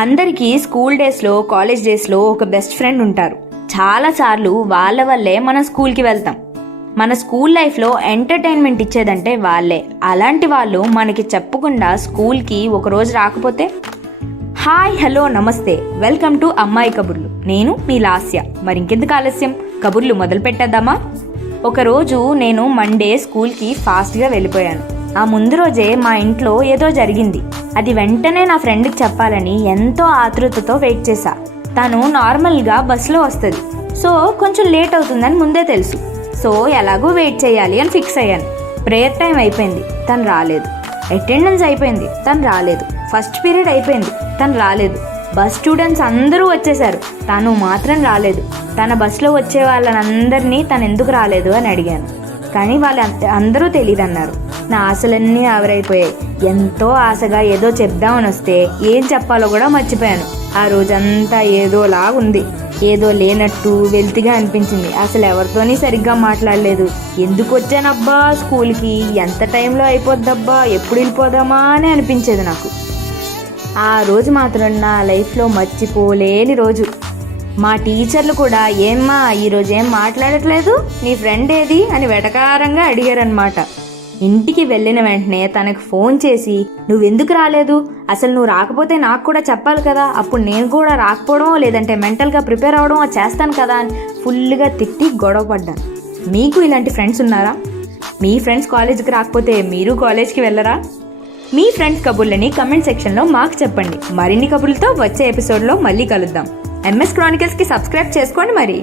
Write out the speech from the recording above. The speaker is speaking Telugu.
అందరికీ స్కూల్ డేస్లో కాలేజ్ డేస్లో ఒక బెస్ట్ ఫ్రెండ్ ఉంటారు. చాలాసార్లు వాళ్ళ వల్లే మనం స్కూల్కి వెళ్తాం. మన స్కూల్ లైఫ్లో ఎంటర్టైన్మెంట్ ఇచ్చేదంటే వాళ్ళే. అలాంటి వాళ్ళు మనకి చెప్పకుండా స్కూల్కి ఒకరోజు రాకపోతే హాయ్ హలో నమస్తే, వెల్కమ్ టు అమ్మాయి కబుర్లు. నేను మీ లాస్య. మరి ఇంకెందుకు ఆలస్యం, కబుర్లు మొదలు పెట్టేద్దామా? ఒకరోజు నేను మండే స్కూల్కి ఫాస్ట్గా వెళ్ళిపోయాను. ఆ ముందు రోజే మా ఇంట్లో ఏదో జరిగింది. అది వెంటనే నా ఫ్రెండ్కి చెప్పాలని ఎంతో ఆతృతతో వెయిట్ చేశా. తను నార్మల్గా బస్సులో వస్తుంది, సో కొంచెం లేట్ అవుతుందని ముందే తెలుసు. సో ఎలాగో వెయిట్ చేయాలి అని ఫిక్స్ అయ్యాను. ప్రేయర్ టైం అయిపోయింది, తను రాలేదు. అటెండెన్స్ అయిపోయింది, తను రాలేదు. ఫస్ట్ పీరియడ్ అయిపోయింది, తను రాలేదు. బస్ స్టూడెంట్స్ అందరూ వచ్చేసారు, తను మాత్రం రాలేదు. తన బస్సులో వచ్చే వాళ్ళనందరినీ తను ఎందుకు రాలేదు అని అడిగాను. కానీ వాళ్ళు అందరూ తెలియదన్నారు. నా ఆశలన్నీ ఆవిరైపోయాయి. ఎంతో ఆశగా ఏదో చెప్దామని వస్తే ఏం చెప్పాలో కూడా మర్చిపోయాను. ఆ రోజంతా ఏదోలా ఉంది, ఏదో లేనట్టు వెల్తిగా అనిపించింది. అసలు ఎవరితోని సరిగ్గా మాట్లాడలేదు. ఎందుకు వచ్చానబ్బా స్కూల్కి, ఎంత టైంలో అయిపోద్దబ్బా, ఎప్పుడు వెళ్ళిపోదామా అని అనిపించేది నాకు. ఆ రోజు మాత్రం నా లైఫ్లో మర్చిపోలేని రోజు. మా టీచర్లు కూడా ఏమ్మా ఈరోజు ఏం మాట్లాడట్లేదు, నీ ఫ్రెండ్ ఏది అని వెటకారంగా అడిగారనమాట. ఇంటికి వెళ్ళిన వెంటనే తనకు ఫోన్ చేసి నువ్వెందుకు రాలేదు, అసలు నువ్వు రాకపోతే నాకు కూడా చెప్పాలి కదా, అప్పుడు నేను కూడా రాకపోవడం లేదంటే మెంటల్గా ప్రిపేర్ అవ్వడం చేస్తాను కదా అని ఫుల్గా తిట్టి గొడవ పడ్డాను. మీకు ఇలాంటి ఫ్రెండ్స్ ఉన్నారా? మీ ఫ్రెండ్స్ కాలేజీకి రాకపోతే మీరు కాలేజ్కి వెళ్ళరా? మీ ఫ్రెండ్స్ కబుర్లని కమెంట్ సెక్షన్లో మాకు చెప్పండి. మరిన్ని కబుర్లతో వచ్చే ఎపిసోడ్లో మళ్ళీ కలుద్దాం. MS క్రానికల్స్కి సబ్స్క్రైబ్ చేసుకోండి మరి.